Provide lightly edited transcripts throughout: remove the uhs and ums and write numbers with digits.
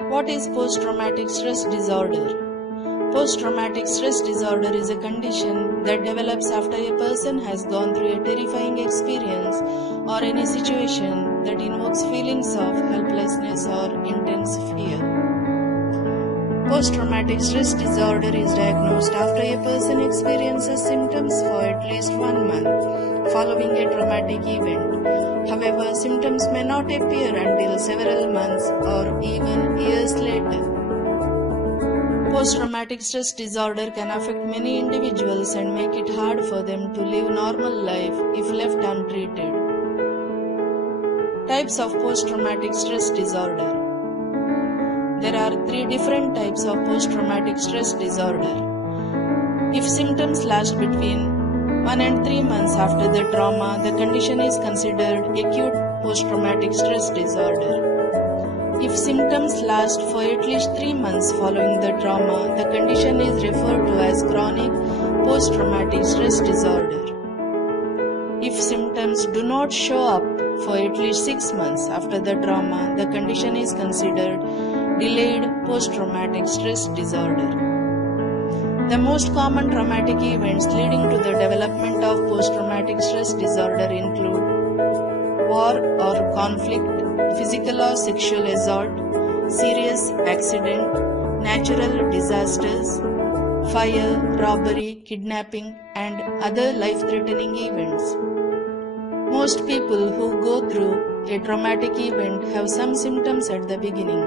What is post-traumatic stress disorder? Post-traumatic stress disorder is a condition that develops after a person has gone through a terrifying experience or any situation that invokes feelings of helplessness or intense fear. Post-traumatic stress disorder is diagnosed after a person experiences symptoms for at least 1 month following a traumatic event. However, symptoms may not appear until several months or even years later. Post-traumatic stress disorder can affect many individuals and make it hard for them to live normal life if left untreated. Types of post-traumatic stress disorder. There are 3 different types of post-traumatic stress disorder. If symptoms last between 1 and 3 months after the trauma, the condition is considered acute post-traumatic stress disorder. If symptoms last for at least 3 months following the trauma, the condition is referred to as chronic post-traumatic stress disorder. If symptoms do not show up for at least 6 months after the trauma, the condition is considered delayed post-traumatic stress disorder. The most common traumatic events leading to the development of post-traumatic stress disorder include war or conflict, physical or sexual assault, serious accident, natural disasters, fire, robbery, kidnapping, and other life-threatening events. Most people who go through a traumatic event have some symptoms at the beginning,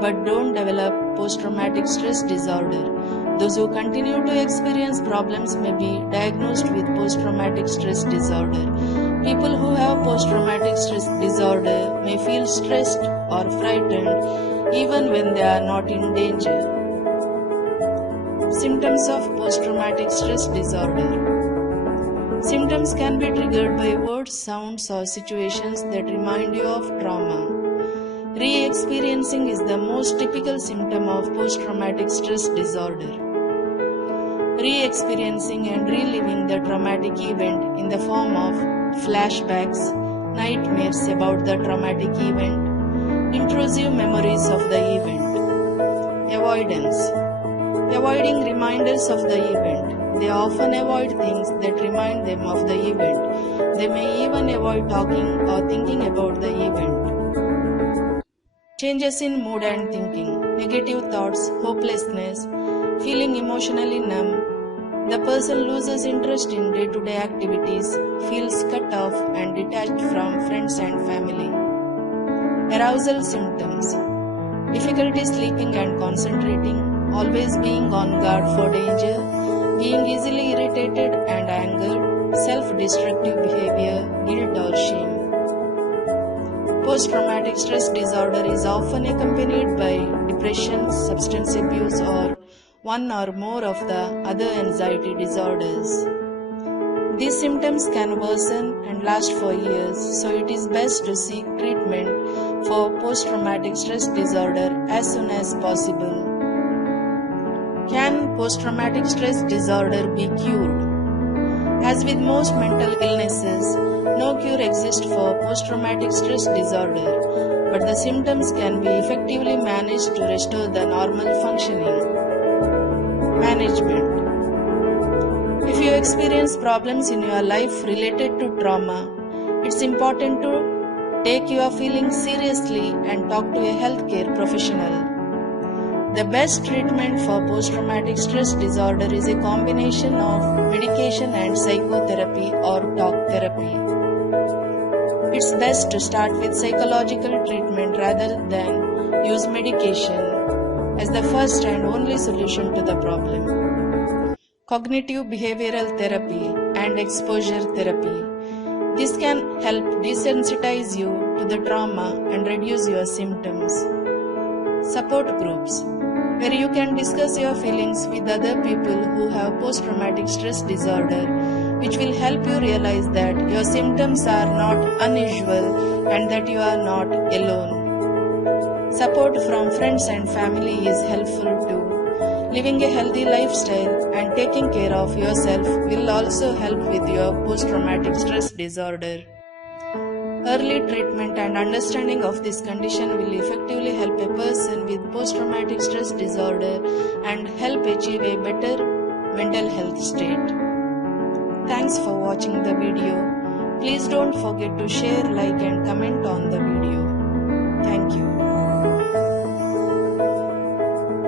but don't develop post-traumatic stress disorder. Those who continue to experience problems may be diagnosed with post-traumatic stress disorder. People who have post-traumatic stress disorder may feel stressed or frightened even when they are not in danger. Symptoms of post-traumatic stress disorder. Symptoms can be triggered by words, sounds, or situations that remind you of trauma. Re-experiencing is the most typical symptom of post-traumatic stress disorder. Re-experiencing and reliving the traumatic event in the form of flashbacks, nightmares about the traumatic event, intrusive memories of the event. Avoidance. Avoiding reminders of the event. They often avoid things that remind them of the event. They may even avoid talking or thinking about the event. Changes in mood and thinking, negative thoughts, hopelessness, feeling emotionally numb. The person loses interest in day-to-day activities, feels cut off and detached from friends and family. Arousal symptoms, difficulty sleeping and concentrating, always being on guard for danger, being easily irritated and angered, self-destructive behavior, guilt or shame. Post-traumatic stress disorder is often accompanied by depression, substance abuse, or one or more of the other anxiety disorders. These symptoms can worsen and last for years, so it is best to seek treatment for post-traumatic stress disorder as soon as possible. Can post-traumatic stress disorder be cured? As with most mental illnesses, no cure exists for post-traumatic stress disorder, but the symptoms can be effectively managed to restore the normal functioning. Management. If you experience problems in your life related to trauma, it's important to take your feelings seriously and talk to a healthcare professional. The best treatment for post-traumatic stress disorder is a combination of medication and psychotherapy or talk therapy. It's best to start with psychological treatment rather than use medication as the first and only solution to the problem. Cognitive behavioral therapy and exposure therapy. This can help desensitize you to the trauma and reduce your symptoms. Support groups, where you can discuss your feelings with other people who have post-traumatic stress disorder, which will help you realize that your symptoms are not unusual and that you are not alone. Support from friends and family is helpful too. Living a healthy lifestyle and taking care of yourself will also help with your post-traumatic stress disorder. Early treatment and understanding of this condition will effectively help a person with post-traumatic stress disorder and help achieve a better mental health state. Thanks for watching the video. Please don't forget to share, like and comment on the video.